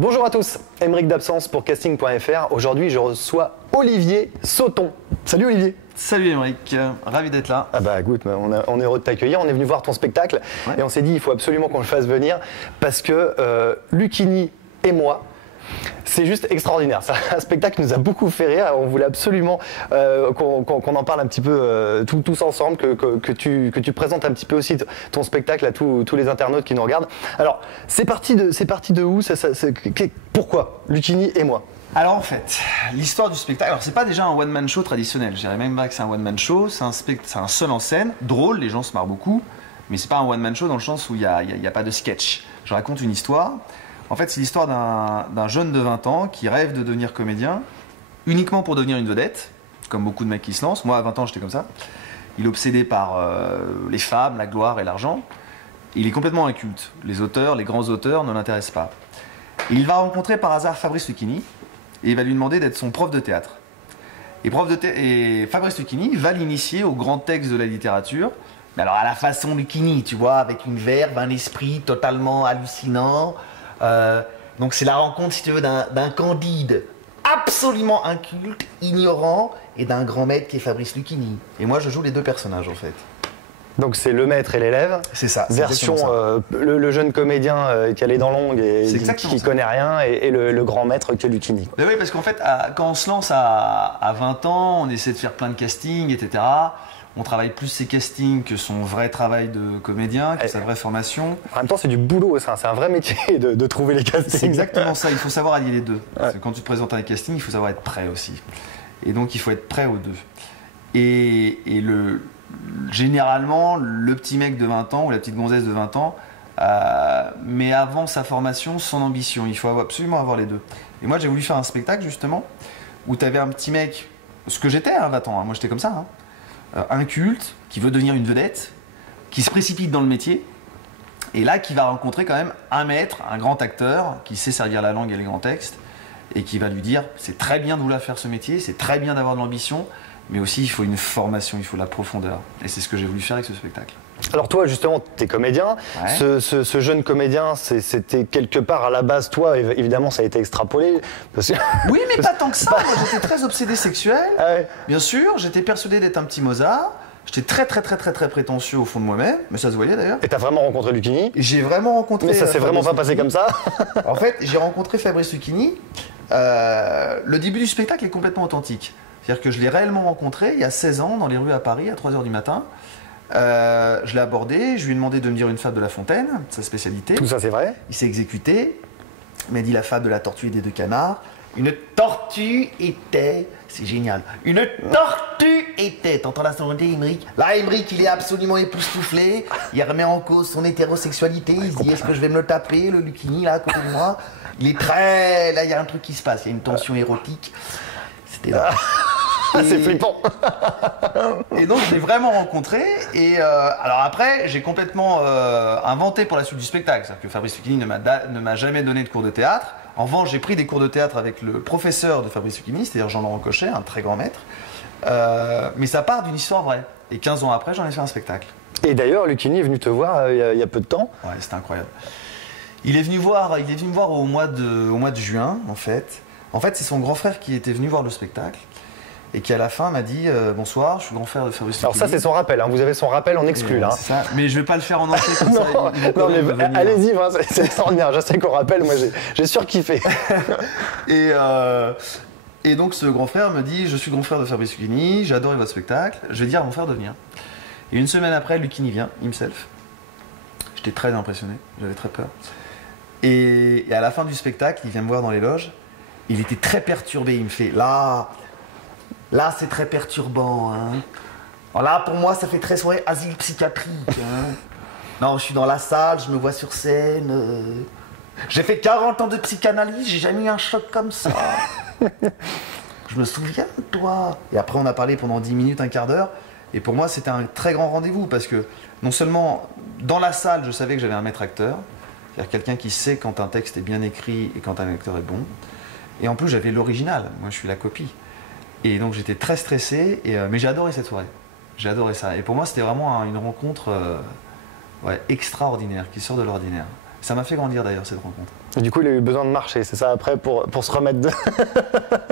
Bonjour à tous, Aymeric d'Absence pour casting.fr. Aujourd'hui, je reçois Olivier Sauton. Salut Olivier. Salut Aymeric, ravi d'être là. Ah bah écoute, on est heureux de t'accueillir. On est venu voir ton spectacle et on s'est dit il faut absolument qu'on le fasse venir parce que Lucchini et moi, c'est juste extraordinaire. C'est un spectacle qui nous a beaucoup fait rire. On voulait absolument qu'on en parle un petit peu tous ensemble, que tu présentes un petit peu aussi ton spectacle à tous les internautes qui nous regardent. Alors, c'est parti de où pourquoi Lucchini et moi? Alors en fait, l'histoire du spectacle, alors c'est pas déjà un one-man show traditionnel, je dirais même pas que c'est un one-man show, c'est un seul en scène, drôle, les gens se marrent beaucoup, mais c'est pas un one-man show dans le sens où il y a pas de sketch. Je raconte une histoire. En fait, c'est l'histoire d'un jeune de 20 ans qui rêve de devenir comédien, uniquement pour devenir une vedette, comme beaucoup de mecs qui se lancent. Moi, à 20 ans, j'étais comme ça. Il est obsédé par les femmes, la gloire et l'argent. Il est complètement inculte. Les auteurs, les grands auteurs ne l'intéressent pas. Et il va rencontrer par hasard Fabrice Lucchini, et il va lui demander d'être son prof de théâtre. Et Fabrice Lucchini va l'initier aux grands textes de la littérature, mais alors à la façon Lucchini, tu vois, avec une verve, un esprit totalement hallucinant. Donc c'est la rencontre, si tu veux, d'un Candide absolument inculte, ignorant, et d'un grand maître qui est Fabrice Lucchini. Et moi, je joue les deux personnages, en fait. Donc c'est le maître et l'élève. C'est ça. Version le jeune comédien qui a les dents longues et qui connaît rien, et le grand maître qui est Lucchini. Mais oui, parce qu'en fait, quand on se lance à 20 ans, on essaie de faire plein de castings, etc. On travaille plus ses castings que son vrai travail de comédien, que sa vraie formation. En même temps, c'est du boulot, c'est un vrai métier de trouver les castings. C'est exactement ça, il faut savoir allier les deux. Ouais. Parce que quand tu te présentes à un casting, il faut savoir être prêt aussi. Et donc, il faut être prêt aux deux. Généralement, le petit mec de 20 ans ou la petite gonzesse de 20 ans met avant sa formation son ambition. Il faut absolument avoir les deux. Et moi, j'ai voulu faire un spectacle, justement, où tu avais un petit mec, ce que j'étais à 20 ans, moi j'étais comme ça, inculte, qui veut devenir une vedette, qui se précipite dans le métier, et là qui va rencontrer quand même un maître, un grand acteur, qui sait servir la langue et les grands textes, et qui va lui dire c'est très bien de vouloir faire ce métier, c'est très bien d'avoir de l'ambition, mais aussi il faut une formation, il faut de la profondeur. Et c'est ce que j'ai voulu faire avec ce spectacle. Alors toi justement, tu es comédien, ce jeune comédien, c'était quelque part à la base, toi, évidemment ça a été extrapolé. Oui, mais pas tant que ça, moi j'étais très obsédé sexuel, bien sûr, j'étais persuadé d'être un petit Mozart, j'étais très prétentieux au fond de moi-même, mais ça se voyait d'ailleurs. Et t'as vraiment rencontré Lucchini? J'ai vraiment rencontré... Mais ça s'est vraiment pas passé comme ça? En fait, j'ai rencontré Fabrice Lucchini, le début du spectacle est complètement authentique. C'est-à-dire que je l'ai réellement rencontré il y a 16 ans dans les rues à Paris à 3 h du matin. Je l'ai abordé, je lui ai demandé de me dire une fable de La Fontaine, sa spécialité. Tout ça c'est vrai? Il s'est exécuté, il m'a dit la fable de la tortue et des deux canards. Une tortue était, c'est génial, une tortue était, t'entends la sonorité Aymeric? Là Aymeric il est absolument époustouflé, il remet en cause son hétérosexualité, il se dit est-ce que je vais me le taper, le Lucchini là à côté de moi? Il est très, là il y a un truc qui se passe, il y a une tension érotique, c'était là. C'est flippant. Et donc je l'ai vraiment rencontré et alors après j'ai complètement inventé pour la suite du spectacle. C'est-à-dire que Fabrice Lucchini ne m'a jamais donné de cours de théâtre. En revanche j'ai pris des cours de théâtre avec le professeur de Fabrice Lucchini, c'est-à-dire Jean-Laurent Cochet, un très grand maître. Mais ça part d'une histoire vraie. Et 15 ans après j'en ai fait un spectacle. Et d'ailleurs Lucchini est venu te voir il y a peu de temps. Ouais, c'était incroyable. Il est venu me voir au mois de juin en fait. En fait c'est son grand frère qui était venu voir le spectacle. Et qui à la fin m'a dit bonsoir, je suis grand frère de Fabrice Lucchini. Alors ça c'est son rappel, vous avez son rappel en exclu là. C'est ça, mais je vais pas le faire en entier comme ça. Non mais allez-y, c'est extraordinaire, je sais qu'au rappel, moi j'ai surkiffé. Et donc ce grand frère me dit je suis grand frère de Fabrice Lucchini, j'ai adoré votre spectacle, je vais dire à mon frère de venir. Et une semaine après, Lucchini vient, himself. J'étais très impressionné, j'avais très peur. Et à la fin du spectacle, il vient me voir dans les loges, il était très perturbé, il me fait Là, c'est très perturbant. Alors là, pour moi, ça fait très soirée asile psychiatrique. Non, je suis dans la salle, je me vois sur scène. J'ai fait 40 ans de psychanalyse, j'ai jamais eu un choc comme ça. Je me souviens de toi. Et après, on a parlé pendant 10 minutes, un quart d'heure. Et pour moi, c'était un très grand rendez-vous parce que non seulement dans la salle, je savais que j'avais un maître acteur, c'est-à-dire quelqu'un qui sait quand un texte est bien écrit et quand un acteur est bon. Et en plus, j'avais l'original. Moi, je suis la copie. Et donc j'étais très stressé, mais j'ai adoré cette soirée. J'ai adoré ça. Et pour moi, c'était vraiment une rencontre extraordinaire, qui sort de l'ordinaire. Ça m'a fait grandir d'ailleurs cette rencontre. Et du coup, il a eu besoin de marcher, c'est ça après pour se remettre de...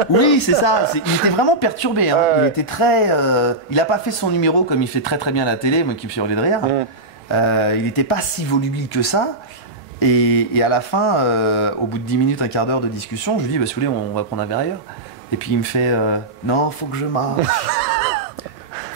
Oui, c'est ça. Il était vraiment perturbé. Hein. Il était très. Il n'a pas fait son numéro comme il fait très très bien à la télé, moi qui me suis hurlé de rire. Il n'était pas si volubile que ça. Et à la fin, au bout de 10 minutes, un quart d'heure de discussion, je lui dis, bah, si vous voulez, on va prendre un verre ailleurs. Et puis il me fait, non, faut que je marche.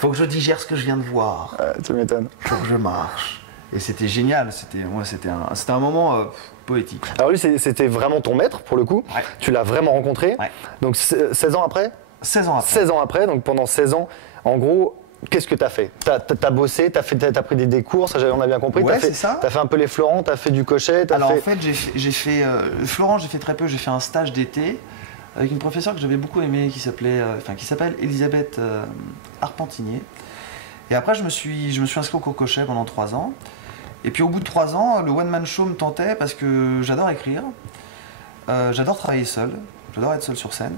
Faut que je digère ce que je viens de voir. Tu m'étonnes. Faut que je marche. Et c'était génial. C'était un moment poétique. Alors lui, c'était vraiment ton maître pour le coup. Ouais. Tu l'as vraiment rencontré. Ouais. Donc 16 ans après 16 ans après. 16 ans après, donc pendant 16 ans, en gros, qu'est-ce que tu as fait? Tu as bossé, tu as pris des cours, ça on a bien compris. Ouais, tu c'est ça. as fait un peu les fleurons, tu as fait du cochet. Alors en fait, j'ai fait Florent, j'ai fait très peu. J'ai fait un stage d'été avec une professeure que j'avais beaucoup aimée qui s'appelle Elisabeth Arpentinier. Et après, je me suis inscrit au cours Cochet pendant 3 ans. Et puis au bout de 3 ans, le one-man show me tentait parce que j'adore écrire, j'adore travailler seul, j'adore être seul sur scène.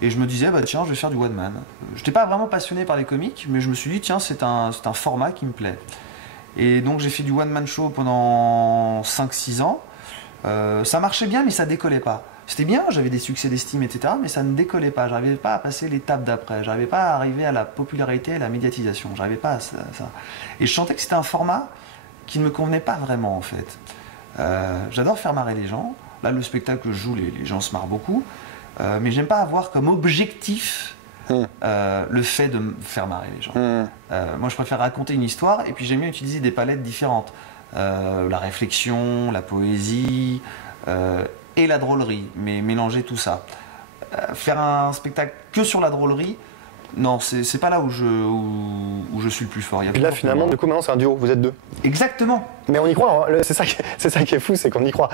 Et je me disais, bah tiens, je vais faire du one-man. Je n'étais pas vraiment passionné par les comiques, mais je me suis dit, tiens, c'est un format qui me plaît. Et donc j'ai fait du one-man show pendant 5-6 ans. Ça marchait bien, mais ça décollait pas. C'était bien, j'avais des succès d'estime, etc., mais ça ne décollait pas. J'arrivais pas à passer l'étape d'après. J'arrivais pas à arriver à la popularité, à la médiatisation. J'arrivais pas à ça. Et je sentais que c'était un format qui ne me convenait pas vraiment, en fait. J'adore faire marrer les gens. Là, le spectacle que je joue, les gens se marrent beaucoup. Mais j'aime pas avoir comme objectif le fait de me faire marrer les gens. Moi, je préfère raconter une histoire et puis j'aime bien utiliser des palettes différentes. La réflexion, la poésie et la drôlerie, mais mélanger tout ça. Faire un spectacle que sur la drôlerie, non, c'est pas là où je suis le plus fort. Et là, finalement, du coup, maintenant, c'est un duo, vous êtes 2. Exactement. Mais on y croit, hein. C'est ça qui est fou, c'est qu'on y croit.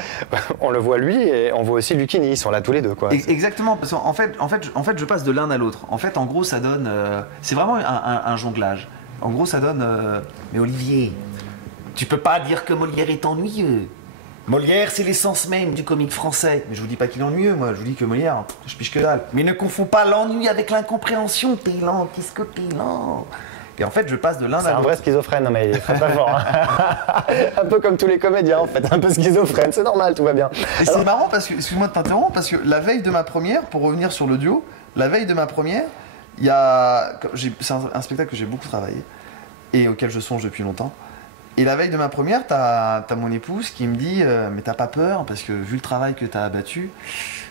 On le voit lui et on voit aussi Lucchini, ils sont là tous les deux, quoi. Exactement, parce qu'en fait, je passe de l'un à l'autre. En fait, en gros, ça donne... c'est vraiment un jonglage. En gros, ça donne... Mais Olivier, tu peux pas dire que Molière est ennuyeux. Molière, c'est l'essence même du comique français. Mais je vous dis pas qu'il est ennuyeux, moi. Je vous dis que Molière, je piche que dalle. Mais ne confonds pas l'ennui avec l'incompréhension. T'es lent, qu'est-ce que t'es lent? Et en fait, je passe de l'un à l'autre. C'est un vrai schizophrène, non mais il est très fort. Hein. Un peu comme tous les comédiens, en fait. Un peu schizophrène, c'est normal, tout va bien. Et c'est marrant parce que, excuse-moi de t'interrompre, parce que la veille de ma première, pour revenir sur le duo, la veille de ma première, c'est un spectacle que j'ai beaucoup travaillé et auquel je songe depuis longtemps. Et la veille de ma première, t'as mon épouse qui me dit mais t'as pas peur parce que vu le travail que t'as abattu,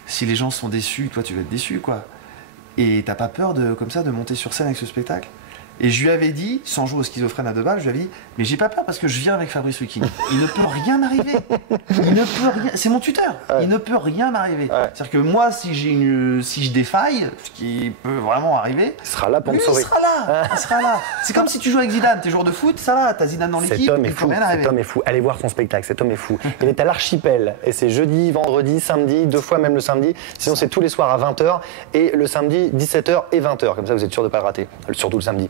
si les gens sont déçus, toi tu vas être déçu quoi. Et t'as pas peur comme ça de monter sur scène avec ce spectacle? Et je lui avais dit, sans jouer au schizophrène à 2 balles, je lui avais dit mais j'ai pas peur parce que je viens avec Fabrice Lucchini. Il ne peut rien m'arriver. Il ne peut rien. C'est mon tuteur. Il ne peut rien m'arriver. C'est-à-dire que moi, si je défaille, ce qui peut vraiment arriver, il sera là pour me lui, sauver. Il sera là. C'est comme si tu joues avec Zidane. T'es joueur de foot, ça va. T'as Zidane dans l'équipe. Il peut rien arriver. Cet homme est fou. Allez voir son spectacle. Cet homme est fou. Il est à l'Archipel et c'est jeudi, vendredi, samedi, 2 fois même le samedi. Sinon, c'est tous les soirs à 20h et le samedi 17h et 20h. Comme ça, vous êtes sûr de ne pas le rater. Surtout le samedi.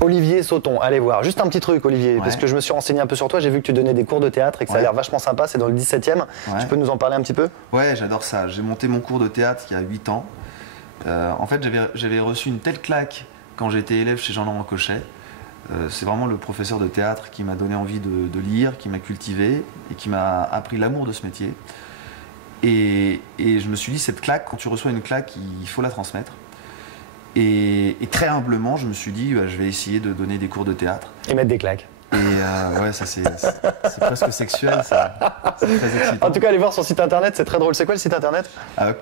Olivier Sauton, allez voir. Juste un petit truc, Olivier, parce que je me suis renseigné un peu sur toi. J'ai vu que tu donnais des cours de théâtre et que ça a l'air vachement sympa. C'est dans le 17e. Tu peux nous en parler un petit peu? Ouais, j'adore ça. J'ai monté mon cours de théâtre il y a 8 ans. En fait, j'avais reçu une telle claque quand j'étais élève chez Jean-Laurent Cochet. C'est vraiment le professeur de théâtre qui m'a donné envie de lire, qui m'a cultivé et qui m'a appris l'amour de ce métier. Et je me suis dit, cette claque, quand tu reçois une claque, il faut la transmettre. Et très humblement, je me suis dit, je vais essayer de donner des cours de théâtre. Et mettre des claques. Et ouais, ça c'est presque sexuel, ça. C'est très excitant. En tout cas, allez voir son site internet, c'est très drôle. C'est quoi le site internet?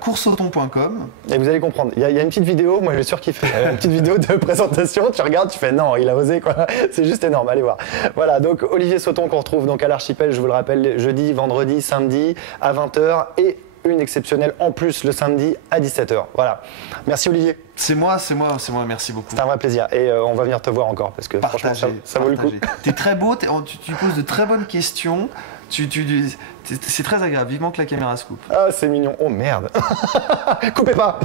Coursauton.com. Et vous allez comprendre. Il y a une petite vidéo, moi je suis sûr qu'il fait une petite vidéo de présentation. Tu regardes, tu fais non, il a osé quoi. C'est juste énorme, allez voir. Voilà, donc Olivier Sauton qu'on retrouve donc à l'Archipel, je vous le rappelle, jeudi, vendredi, samedi à 20h et une exceptionnelle en plus le samedi à 17h. Voilà. Merci Olivier. C'est moi, merci beaucoup. C'est un vrai plaisir et on va venir te voir encore parce que franchement ça vaut le coup. T'es très beau, tu poses de très bonnes questions, c'est très agréable, vivement que la caméra se coupe. Ah c'est mignon, oh merde. Coupez pas.